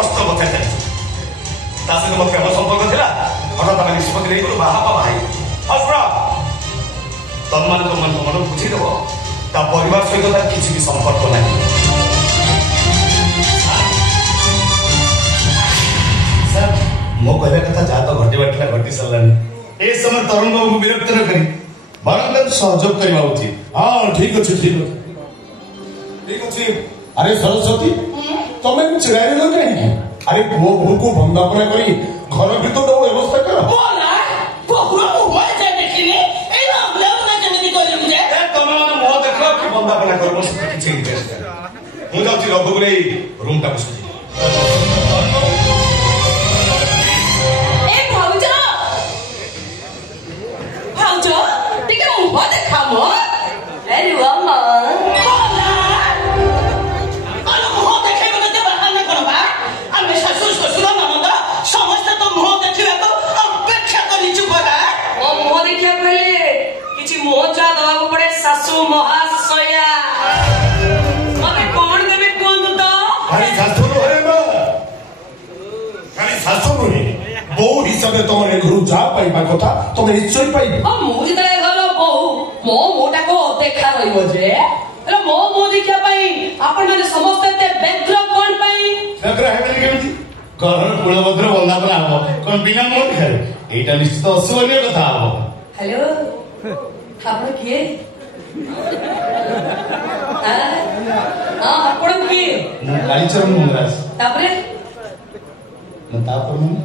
प्रश्न पचार सहित मो प्रेम संपर्क था हठात आम निष्पत्ति नहीं बाहा भाई तुम मैंने तुम मन बुझीदेव ता परिवार सहित तार किसी भी संपर्क नहीं सर मो कहवा कथा जहाँ तो घटी घटी सारे ए समय तरुण बाबू विरक्त न करी बरंदर सहयोग करवा उचित। हाँ ठीक अच्छे ठीक अच्छे। अरे सरस्वती तुम्हें चिड़ाई लो कहीं अरे पुओ बोहू को बंदापना करी घर भीतर व्यवस्था कर बंदापना कर मुझे रघु को रूम टाक सासू महाशया मते कौन देबे कोन तो खाली सासू नुहे बो हिसाब से तुम घर जा पाइबा कथा तुम निश्चय पाइबे हम मुझे तो घर बहु मो मोटा को देखा रहिबो जे अरे मो देखिया पाई आपण माने समस्त ते व्यग्र कोन पाई व्यग्र है बेले केमिति घर कुलभद्र बंदापना हो कोन बिना मोट खाए एटा निश्चित असुवनीय कथा हो। हेलो आपण किए आपण की कालीचरण मुंगराज तापरे तापर मुंग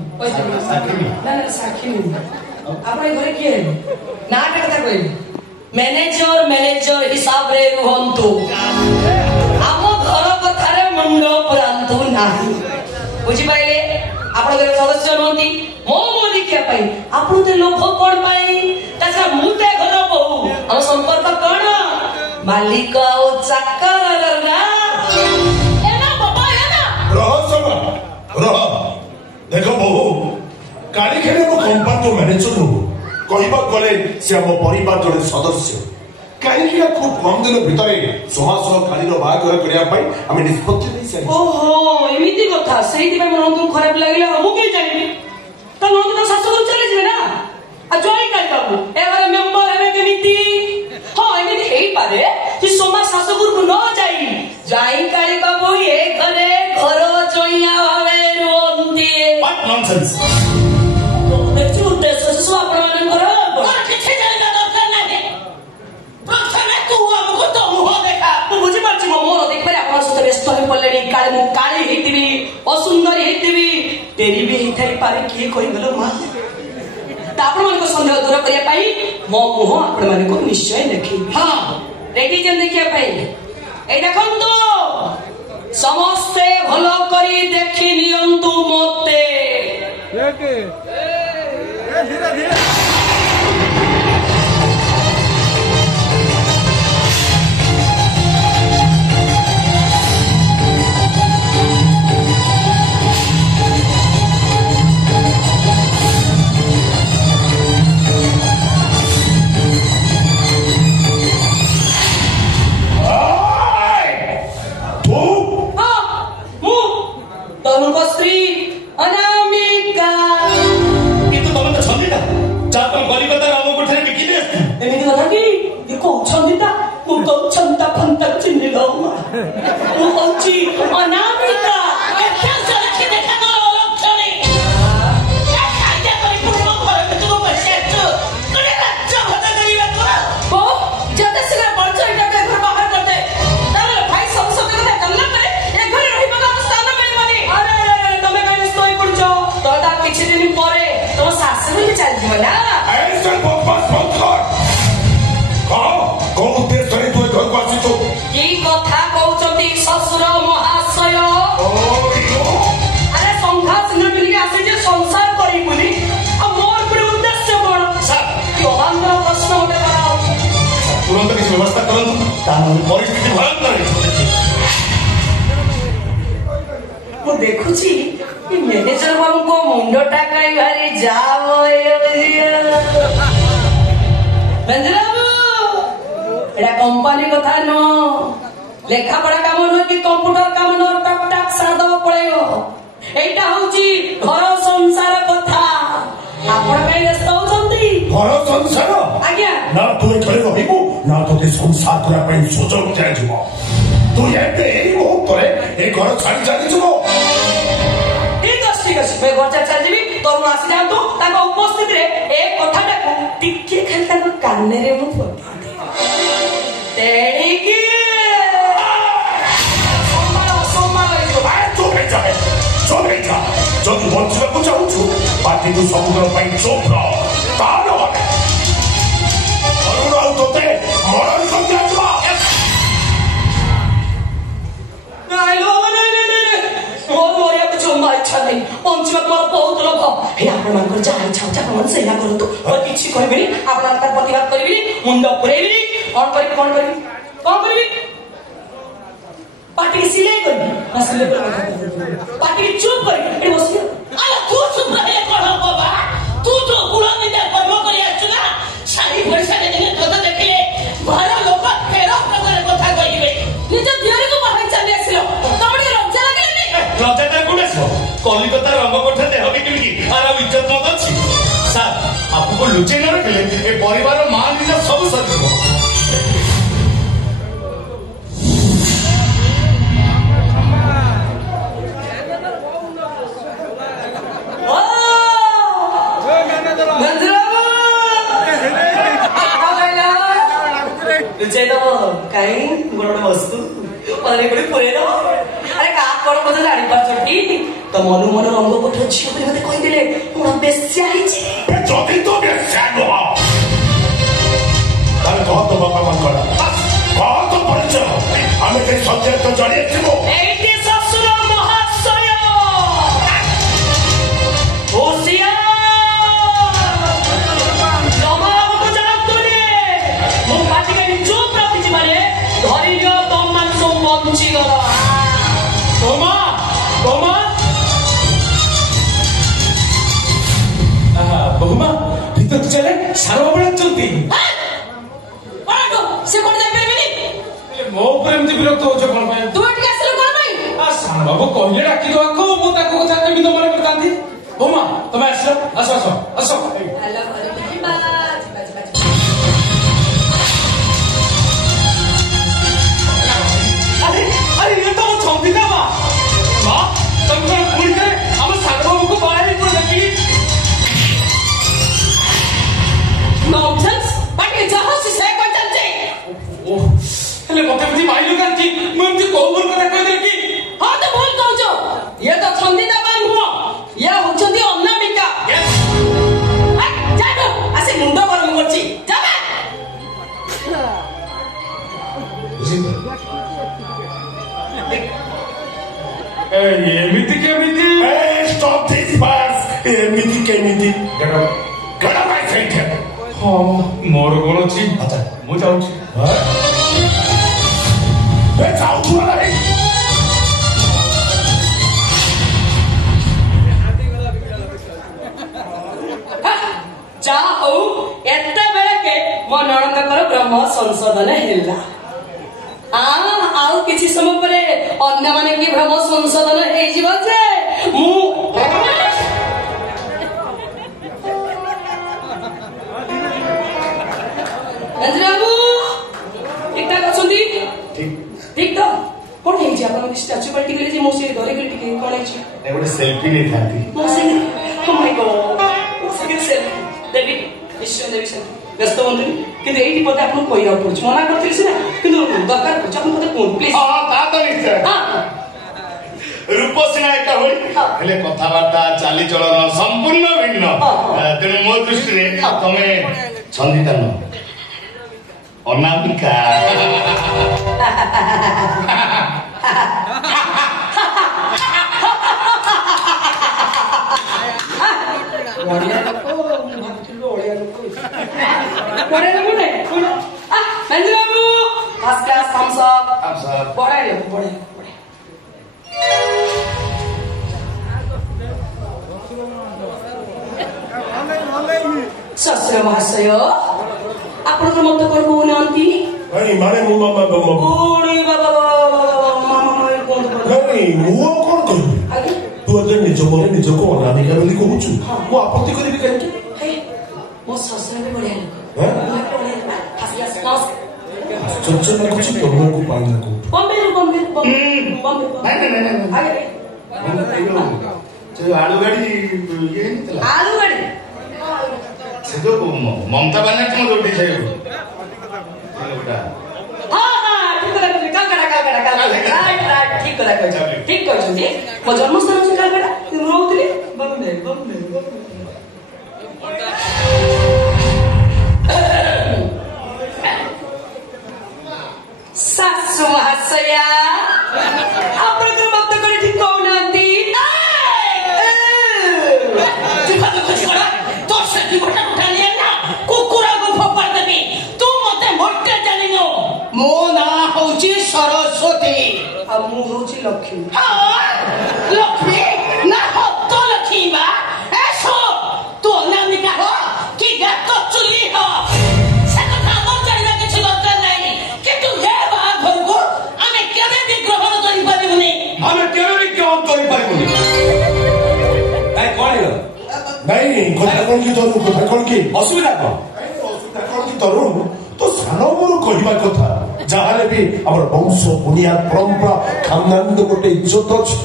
साखी ना साखी आपण घरे किए नाटक कथा कोई मैनेजर हिसाब रे रुहंतु आम घर कथारे मुंड पुरांतु नाही बुझी पाइले आपण घर सदस्य नहंती मो देखिया पाई आपण ते लोभ कोन पाई ताछा मुते घर बहु हम संपर्क कोन मालिक ओ चाकर ना एना बाबा एना रह देखो बहु गाड़ी खेले मो कंपनी मैनेजर हो कहवा गले से आम परिवार जड़े सदस्य कहीं खूब कम दिन भितर सुहास काली बाहागर करने निष्पत्ति नहीं सारी ओहो एमिति कथा सेहि मन को खराब लगिला हम के जानि तो मन तो सासु चले जिवे ना आ जोई काई बाबू ए घर मेंबर हेबे केमिति हां एमिति हेई पारे कि सोमा सासुपुर को न जाई काई बाबू ए घरे घर जोइया भावे रोंती व्हाट नॉनसेंस देखु उद्देश्य सो आपण घर और किछि जानिबा दरकार नाही प्रथमे तू हमको तो मुह देखा तू बुझी पारछि मोर देखबे आपण सते व्यस्त होई पल्लेनी काळे मु काळी हेतिबी असुंदर हेतिबी तेरी भी हिथाई पारे किए कोई गलो मां आपण मन को संदेह दूर करिया पाई मो मुह आपण मन को निश्चय देखी हां रेडी जन देखिया पाई ए देखन तो समस्ते भलो करी देखि नियंतु मोते देखे ए धीरे धीरे परिस्थिति भयंकर देखुची मैनेजर बाबू को मुंडो टाकाई भारी जाओ मैनेजर बाबू एटा कंपनी कथा न लेखा पढ़ा काम न कि कंप्यूटर काम न टक टक सार दब पड़ेगो ନା ତୁ ଏ ଘରେ ରହିବୁ ନା ତୋତେ ସଂସାର କରିବା ପାଇଁ ସୁଯୋଗ ଦିଆଯିବ ତୁ ଏବେ ଏଇ ମୁହୂର୍ତ୍ତରେ ଏ ଘର ଛାଡ଼ି ଚାଲିଯିବ ঠিক আছে मैं घर ଚାଲିଯିବି ତରୁଣ ଆସି ଯାଆନ୍ତୁ ତାଙ୍କ ଉପସ୍ଥିତିରେ ଏ କଥାଟାକୁ ଟିକେ ଖାଲି ତାଙ୍କ କାନରେ ମୁଁ ପକାଇଦିଏ ତେଣିକି ଯଦି ବଞ୍ଚିବାକୁ ଚାହୁଁଛୁ ପାଟିକୁ ସବୁଦିନ ପାଇଁ ଚୁପ୍ ରହ ତାର ଅରୁଣ ଆଉ ତୋତେ ମରଣ କରିଦିଆଯିବ ଇଚ୍ଛା ନାହିଁ ବଞ୍ଚିବାକୁ ମୋର ବହୁତ ଲୋଭ ହେ ଆପଣମାନଙ୍କର ଯାହା ଇଚ୍ଛା ହଉଛି ଆପଣମାନେ ସେଇଆ କରନ୍ତୁ କିଛି କହିବେନି ଆପଣଙ୍କର ପ୍ରତିବାଦ କରିବିନି ମୁଣ୍ଡ ପୁରେଇବିନି କଣ କରିବି ପାଟିକି ସିଲେଇ କରିବି ପାଟିକି ଚୁପ୍ କରିବି ଏଠି ବସିବି ତୁ ଚୁପ୍ ରହିଲେ କଣ ହବ ବା ତୁ ଯୋଉ ଗୁଣ ନିନ୍ଦା କର୍ମ କରି ଆସିଛୁ ନା ଶାଢ଼ୀ ପଇସାରେ ଦିନେ ତୋତେ ଦେଖିଲେ ଘର ଲୋକ ତେର ପ୍ରକାର କଥା କହିବେ ନିଜ ଦିଅରକୁ ବାହାରି ଚାଲି ଆସିଲ ତମର ଟିକେ ଲଜ୍ଜା ଲାଗିଲାନି ଲଜ୍ଜାଟା କୋଉଠି ଆସିବ କଲିକତା ରଙ୍ଗକୋଠା ଦେହ ବିକିବି ଆର ଇଜ୍ଜତ ମତ ଅଛି ସାର୍ ଆପଣଙ୍କୁ ଲୁଚେଇ ନ ରଖିଲେ ଏ ପରିବାର ମା ନିଜ ସବୁ ସରିଯିବ କାଇଁ ଗୋଟେ ବସ୍ତୁ ପୁରେଇଦବ ଆରେ କାହା କଣ କଥା ଜାଣିପାରୁଛନ୍ତି ତ ମନୁ ମନ ରଙ୍ଗ କୋଠ ଝିଅ ବୋଲି ମତେ କହିଦେଲେ ମୁଁ ବେଶ୍ୟା ହେଇଛି ଯଦି ତୁ ବେଶ୍ୟା ନୁହଁ ତାହେଲେ କହ ତ ବାପା ମାଙ୍କର କହ ତ ପରିଚୟ ଆମେ କେହି ସତ୍ୟତ ଜଣେଇ ଆସିବୁ ଏଇଠି ଶ୍ୱଶୁର ମହାଶୟ ଜମାକୁ ଜାଣନ୍ତୁନି ମୁଁ ପାଟିକେ ଚୁପ୍ ରଖିଛି ମାନେ ଧରିନିଅ ତମମାନେ ସବୁ ବଞ୍ଚିଗଲ बहुमा भीतर चले सारा बेला चलती से कोन जाइबेनी मो ऊपर एमती विरक्त हो छ कोन भाई तू एठी आसलो कोन भाई आ सान बाबू कहले डाकी दो को मो ताको କଥା କେମି ତ ମନେ करतांती बहुमा तमे आसो आसो हेलो जिबा अरे ये तो छंदी ना मां तुमको पूरी करे हम सागर बाबू को बाहर ही पड़ गई नॉनसेंस बाकी जहां से कोन चलते ओ हेले मते भी माइलु कांची मैं एमती कोबर କଥା कह दे की हां तो बोल कहू छो ये तो छंदी दबा हुआ ये होचंदी अनामिका यस जानो आसे मुंडो गरम करछि जाबा एमिति केमिति स्टॉप दिस बस एमिति केमिति गड़ा भाई सही है हाँ मोर कौन अच्छी अच्छा ମୁଁ ଯାଉଛି ए जाऊ रे जा हो एते बेले के मो नणंदकर ब्रह्म संशोधन हेला आउ किछि समय परे अन्य माने की ब्रह्म संशोधन हे जीव जे मु बाबू ठीक ठाक अछंती ठीक तो कोन हे जे अपन स्टैच्यू पलटी गेले जे मोसे धरे गेले टिके कोन हे जे ଏ ଗୋଟେ ସେଲ୍ଫି ନେଇଥାନ୍ତି मोसे ओ माय गॉड मोसे से देवी निश्चय देवी से व्यस्त हुँदैन किंतु एठी पदे आपन कहिया पड़छ मना करथिल सिना किंतु दरकार पछ आपन पदे कोन प्लीज ହଁ ତା ତ ନିଶ୍ଚୟ हां ରୂପ ସିନା ଏକା ହୋଇ ହେଲେ କଥାବାର୍ତ୍ତା ଚାଲିଚଳନ ସମ୍ପୂର୍ଣ୍ଣ ଭିନ୍ନ ତେଣୁ ମୋ ଦୃଷ୍ଟିରେ ତମେ ଛନ୍ଦିତା ନୁହଁ ଅନାମିକା ବଢିଆ ଲୋକ ମୁଁ ଭାବୁଥିଲି ବଢିଆ ଲୋକ ବଢିଆ ଲୋକ ନାଇଁ ମେନ୍ଦ୍ର ବାବୁ ଫାର୍ଷ୍ଟ କ୍ଲାସ୍ thumbs up ବଢିଆ ଲୋକ ବଢିଆ ଶ୍ୱଶୁର ମହାଶୟ ଆପଣଙ୍କର ମତ କଣ କହୁନାହାନ୍ତି ମାନେ ମୁଁ ମାମା ଓଡି ବାବା ମାମା ମାମା କଣ ମୁଁ କଣ କରିବି ତୁ ଏବେ ନିଜ ପରେ ନିଜକୁ ଅନାମିକା ବୋଲି କହୁଛୁ ମୁଁ ଆପତ୍ତି କରିବି କାହିଁକି ମୋ ଶ୍ୱଶୁର ବି ବଢିଆ ଲୋକ ଆଶ୍ଚର୍ଯ୍ୟ ଲାଗୁଛି ତମକୁ ପାଇବାକୁ। ବମ୍ବେ ଆଳୁ ଗାଡି ଇଏ ହେଇଥିଲା ଆଳୁ ଗାଡି ସେ ଯୋଉ ମମତା ବାନାର୍ଜୀ ମତେ ଉଠେଇ ସାରିବ ଠିକ କହିଛନ୍ତି ମୋ ଜନ୍ମସ୍ଥାନ ହେଉଛି କାଲକାଟା ମୁଁ ରହୁଥିଲି ବମ୍ବେ ଶାଶୁ ମହାଶୟା ଆପଣଙ୍କର ମତ କରି ଠିକ କହୁନାହାନ୍ତି। ମୋ ନାଁ ହଉଛି ସରସ୍ୱତୀ ଆଉ ମୁଁ ହଉଛି ଲକ୍ଷ୍ମୀ। ଲକ୍ଷ୍ମୀ ନା ହତ ଲକ୍ଷ୍ମୀ ବା ତୁ ଅନାମିକା ହ କି ଗାତ ଚୁଲି ହ ସେ କଥା ଆମର ଜାଣିବା କିଛି ଦରକାର ନାହିଁ କିନ୍ତୁ ଏ ବାହାଘରକୁ ଆମେ କେବେ ବି ଗ୍ରହଣ କରିପାରିବୁନି। ଆମେ କେବେ ବି ଗ୍ରହଣ କରିପାରିବୁନି। କଣ ନାଇଁ କଥା କଣ କି ତରୁଣ କଥା କଣ କି ଅସୁବିଧା କଣ ଅସୁବିଧା କଣ କି ତରୁଣ ତ ସାନ ମୋର କହିବା କଥା ଯାହାହେଲେ ବି ଆମର ବଂଶ ବୁନିୟାଦ ପରମ୍ପରା ଖାନଦାନର ଗୋଟେ ଇଜ୍ଜତ ଅଛି।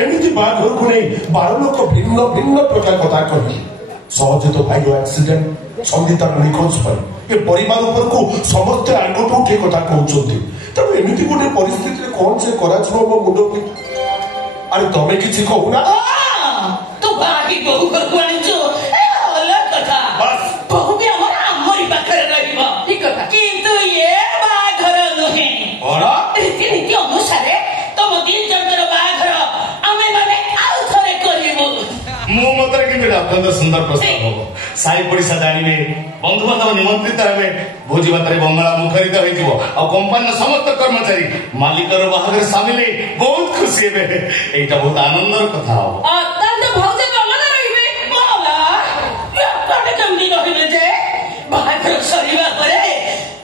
ଏମିତି ବାହାଘରକୁ ନେଇ 12 ଲୋକ ଭିନ୍ନ ଭିନ୍ନ ପ୍ରକାର କଥା କହିଲେ ସହଜେ ତ ଭାଇର ଆକ୍ସିଡେଣ୍ଟ ସଙ୍ଗୀତାର ନିଖୋଜ ପାଇଁ ଏ ପରିବାର ଉପରକୁ ସମସ୍ତେ ଆଗଠୁ ଉଠେଇ କଥା କହୁଛନ୍ତି। ତେଣୁ ଏମିତି ଗୋଟେ ପରିସ୍ଥିତିରେ କଣ ସେ କରାଯିବ ମୋ ମୁଣ୍ଡ ଆରେ ତମେ କିଛି କହୁନା। ତୁ ବାକି ବୋହୁ ଘରକୁ ଆଣିଛୁ କଥା ବୋହୁ ବି ଆମର ଆମରି ପାଖରେ ରହିବ ଠିକ କଥା କିନ୍ତୁ ଏ ବାହାଘର ନୁହେଁ ରୀତିନୀତି ଅନୁସାରେ ତମ 3 ଜଣଙ୍କର ବାହାଘର ଆମେ ମାନେ ଆଉ ଥରେ କରିବୁ। ମୋ ମତରେ କିନ୍ତୁ ଅତ୍ୟନ୍ତ ସୁନ୍ଦର ପ୍ରସ୍ତାବ ହବ। ସାହି ପଡିଶା ଜାଣିବେ ବନ୍ଧୁବାନ୍ଧବ ନିମନ୍ତ୍ରିତ ହେବେ ଭୋଜି ଭାତରେ ବଙ୍ଗଳା ମୁଖରିତ ହେଇଯିବ ଆଉ କମ୍ପାନୀର ସମସ୍ତ କର୍ମଚାରୀ ମାଲିକର ବାହାଘରେ ସାମିଲ ହେଇ ବହୁତ ଖୁସି ହେବେ। ଏଇଟା ବହୁତ ଆନନ୍ଦର କଥା ହବ। ଭାଉଜ କଲନା ରହିବେ କେମିତି ରହିବେ ଯେ ବାହାଘର ସରିବା ପରେ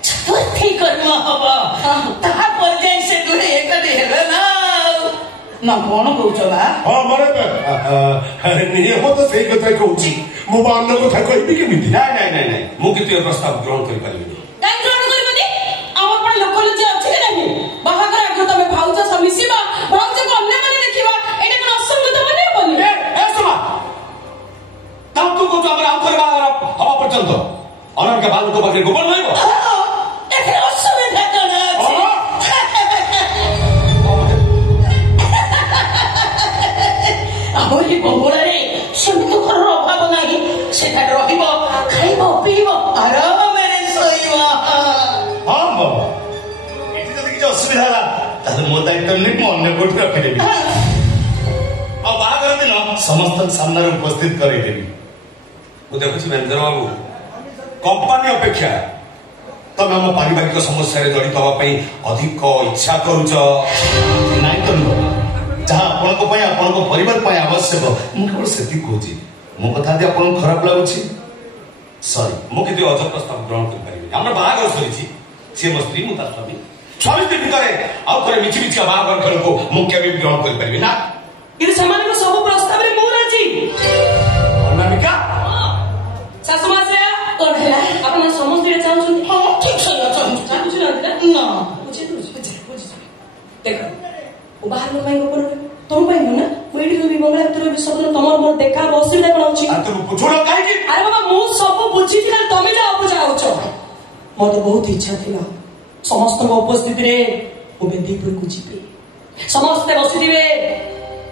ଚତୁର୍ଥୀ କର୍ମ ହବ ତାପରେ ଯାଇ ସେ ଦୁହେଁ ଏକାଠି ହେବେ ନା କଣ କହୁଛ ବା? ହଁ ମାନେ ନିୟମ ତ ସେଇ କଥା କହୁଛି ମୁଁ ବା ଅନ୍ୟ କଥା କହିବି କେମିତି? ନାଇଁ ମୁଁ କିନ୍ତୁ ଏ ପ୍ରସ୍ତାବ ଗ୍ରହଣ କରିପାରିବିନି। କାଇଁ ଗ୍ରହଣ କରିବନି? ଆମର କଣ ଲୋକ ଲଜ୍ଜା ଅଛି କି ନାହିଁ? ବାହାଘର ଆଗ ତମେ ଭାଉଜ ସହ ମିଶିବା ଭାଉଜକୁ ଅନ୍ୟମାନେ ଦେଖିବା ଏଇଟା କଣ ଅସମ୍ମତ ମନେ ହବନି? ତୁ କହୁଛୁ ଆମର ଆଉ ଥରେ ବାହାଘର ହବା ପର୍ଯ୍ୟନ୍ତ ଅନାମିକା ବାବୁଙ୍କ ପାଖରେ ଗୋବର ରହିବ। ଏଥିରେ ଅସୁବିଧା କଣ ଅଛି? ଆମରି ବଙ୍ଗଳାରେ ସେମିତି ଘରର ଅଭାବ ନାହିଁ। ସେଠାରେ ରହିବ ଖାଇବ ପିଇବ ଆରାମରେ ଶୋଇବ। ହଁ ଏଠି ଯଦି କିଛି ଅସୁବିଧା ହେଲା ତାହେଲେ ମୋ ଦାୟିତ୍ୱ ନେଇ ମୁଁ ଅନ୍ୟ କୋଉଠି ରଖିଦେବି ଆଉ ବାହାଘର ଦିନ ସମସ୍ତଙ୍କ ସାମ୍ନାରେ ଉପସ୍ଥିତ କରେଇଦେବି। ମୁଁ ଦେଖୁଛି ମ୍ୟାନେଜର ବାବୁ କମ୍ପାନୀ ଅପେକ୍ଷା ତମେ ଆମ ପାରିବାରିକ ସମସ୍ୟାରେ ଜଡ଼ିତ ହେବା ପାଇଁ ଅଧିକ ଇଚ୍ଛା କରୁଛ। ନାଇଁ ତ ଯାହା ଆପଣଙ୍କ ପାଇଁ ଆପଣଙ୍କ ପରିବାର ପାଇଁ ଆବଶ୍ୟକ ମୁଁ କେବଳ ସେତିକି କହୁଛି। ମୋ କଥା ଯଦି ଆପଣଙ୍କୁ ଖରାପ ଲାଗୁଛି ସରି। ମୁଁ କିନ୍ତୁ ଅଜ ପ୍ରସ୍ତାବ ଗ୍ରହଣ କରିପାରିବିନି। ଆମର ବାହାଘର ସରିଛି ସିଏ ମୋ ସ୍ତ୍ରୀ ମୁଁ ତା ସ୍ୱାମୀ ସ୍ୱାମୀ ସ୍ତ୍ରୀ ଭିତରେ ଆଉ ଥରେ ମିଛି ମିଛି ବାହାଘର ଖେଳକୁ ମୁଁ କେବେ ବି ଗ୍ରହଣ କରିପାରିବି ନା। କିନ୍ତୁ ସେମାନଙ୍କ ସବୁ ପ୍ରସ୍ତାବରେ ମୁଁ ରାଜି। ଅନାମିକା ଶାଶୁ ମାସେ କଣ ହେଲା? ଆପଣ ସମସ୍ତେ ଚାହୁଁଛନ୍ତି? ହଁ ଠିକ ସହିତ ବୁଝୁନାହାନ୍ତି ନା? ବୁଝି ଦେଖ ମୁଁ ବାହାର ଲୋକ ପାଇଁ ଗୋପନ ତମ ପାଇଁ ନୁହଁ ନା ମୁଁ ଏଇଠି ରହିବି ବଙ୍ଗଳା ଭିତରେ ରହିବି ସବୁଦିନ ତମର ମୋର ଦେଖା ହବ ଅସୁବିଧା କଣ ଅଛି? କାହିଁକି? ଆରେ ବାବା ମୁଁ ସବୁ ବୁଝିଥିଲି ତମେ ଯାହା ବୁଝାଉଛ। ମୋର ତ ବହୁତ ଇଚ୍ଛା ଥିଲା ସମସ୍ତଙ୍କ ଉପସ୍ଥିତିରେ ମୁଁ ବେଦି ଉପରକୁ ଯିବି ସମସ୍ତେ ବସିଥିବେ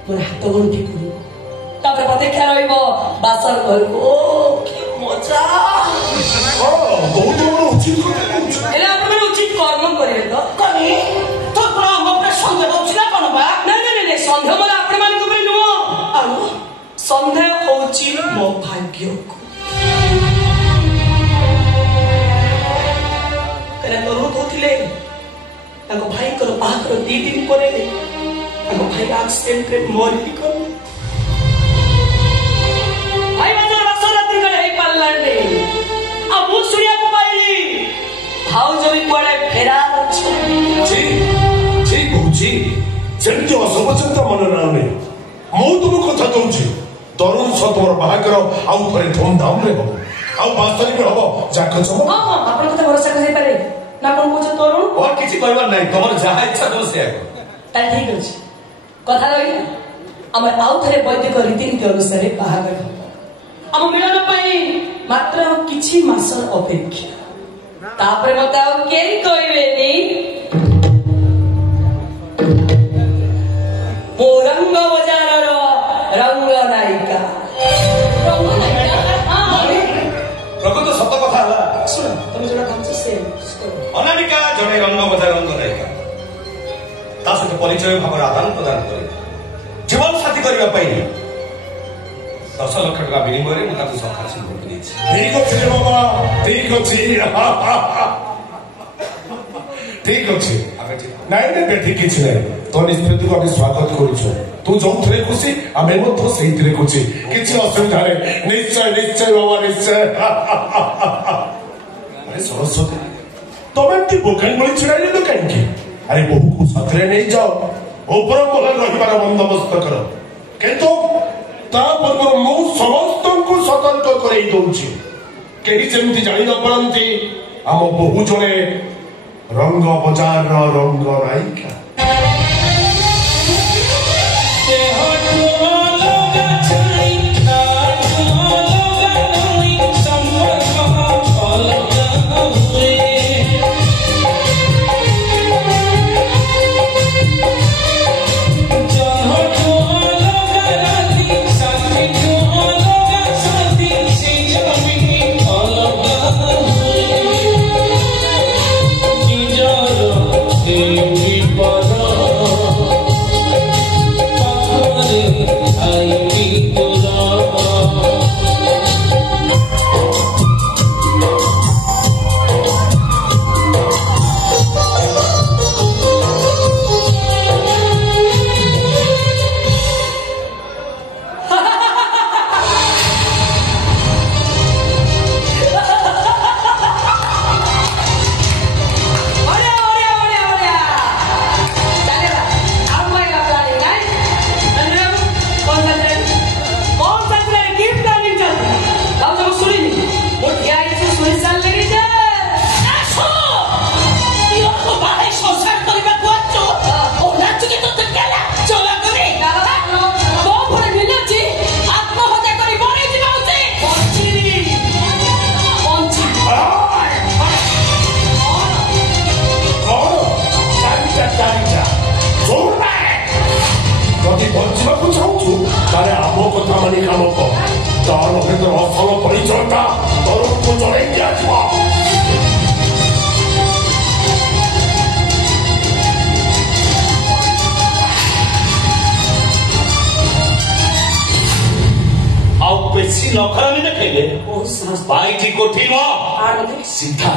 ମୋର ହାତ ଗଣ୍ଠି ପଡିବ ତାପରେ ପ୍ରତୀକ୍ଷା ରହିବ ବାସର ଘରକୁ। ଓ କି ମଜା! ବହୁତ ବଡ଼ ଉଚିତ କଥା କହୁଛ। ହେଲେ ଆପଣମାନେ ଉଚିତ କର୍ମ କରିବେ ତ? କନି ତୋ ପୁରା ଆମ ଉପରେ ସନ୍ଦେହ ହଉଛି ନା କଣ ବା? ନାଇଁ ସନ୍ଦେହ ମୋର ଆପଣମାନଙ୍କ ଉପରେ ନୁହଁ ଆଉ ସନ୍ଦେହ ହଉଛି ମୋ ଭାଗ୍ୟକୁ। ତରୁଣ କହୁଥିଲେ ତାଙ୍କ ଭାଇଙ୍କର ବାହାଘର 2 ଦିନ ପରେ ତାଙ୍କ ଭାଇ ଆକ୍ସିଡେଣ୍ଟରେ ମରିଗଲେ। ଭାଇ ବାଜର ରାତି କାଳେ ହେଇପାରିଲାନି ଆଉ ମୁଁ ଶୁଣିବାକୁ ପାଇଲି ଭାଉଜ ବି କୁଆଡେ ଫେରାର ଅଛି। କହୁଛି ସେମିତି ଅସମଚେତା ମନେ ନାହିଁ। ମୁଁ ତୁମ କଥା ଦଉଛି ତରୁଣ ସହ ତମର ବାହାଘର ଆଉ ଥରେ ଧୁମଧାମରେ ହବ ଆଉ 5 ତାରିଖରେ ହବ ଜାକ ଜମକ। ହଁ ଆପଣଙ୍କ କଥା ଭରସା କରିପାରେ ନା କଣ କହୁଛ ତରୁଣ? और किसी कहबार नहीं तुम जहाँ इच्छा तुम से ତାହେଲେ ଠିକ ଅଛି, କଥା ରହିଲା। ଆମେ ଆଉ ଥରେ ବୈଦିକ ରୀତିନୀତି ଅନୁସାରେ ବାହାଘର ହେବ। ଆମ ମିଳନ ପାଇଁ ମାତ୍ର କିଛି ମାସର ଅପେକ୍ଷା, ତାପରେ ମତେ ଆଉ କେହି କହିବେନି ମୁଁ ରଙ୍ଗ ବଜାରର ରଙ୍ଗ ନାୟିକା। प्रकृत सत कथा ଶୁଣ, ତମେ ଯୋଉଟା ଭାବୁଛ ସେ अनामिका जड़े रंग बजार रंग नायिका ता सहित परिचय भाव आदान प्रदान कर जीवन साथी करने 10 लाख टका विनिमय में मुझे सरकार से भोट दी। ठीक अच्छे बाबा, ठीक अच्छे ठीक अच्छे ନାଇଁ ନାଇଁ ବେଠି କିଛି ନାହିଁ। ତୋ ନିଷ୍ପତ୍ତିକୁ ଆମେ ସ୍ୱାଗତ କରୁଛୁ। ତୁ ଯୋଉଥିରେ ଖୁସି ଆମେ ମଧ୍ୟ ସେଇଥିରେ ଖୁସି, କିଛି ଅସୁବିଧା ନାହିଁ। ନିଶ୍ଚୟ ନିଶ୍ଚୟ ବାବା ନିଶ୍ଚୟ। ଆରେ ସରସ୍ୱତୀ, ତମେ ଏମିତି ବୋକାଇ ଭଳି ଛିଡାଇଲେ କାହିଁକି? ଆରେ ବୋହୂକୁ ସାଥିରେ ନେଇଯାଅ, ଉପର ମହଲ ରହିବାର ବନ୍ଦୋବସ୍ତ କର। କିନ୍ତୁ ତା ପୂର୍ବରୁ ମୁଁ ସମସ୍ତଙ୍କୁ ସତର୍କ କରେଇ ଦଉଛି, କେହି ଯେମିତି ଜାଣି ନ ପାରନ୍ତି ଆମ ବୋହୂ ଜଣେ रंग बजार रंग नायिका। सीधा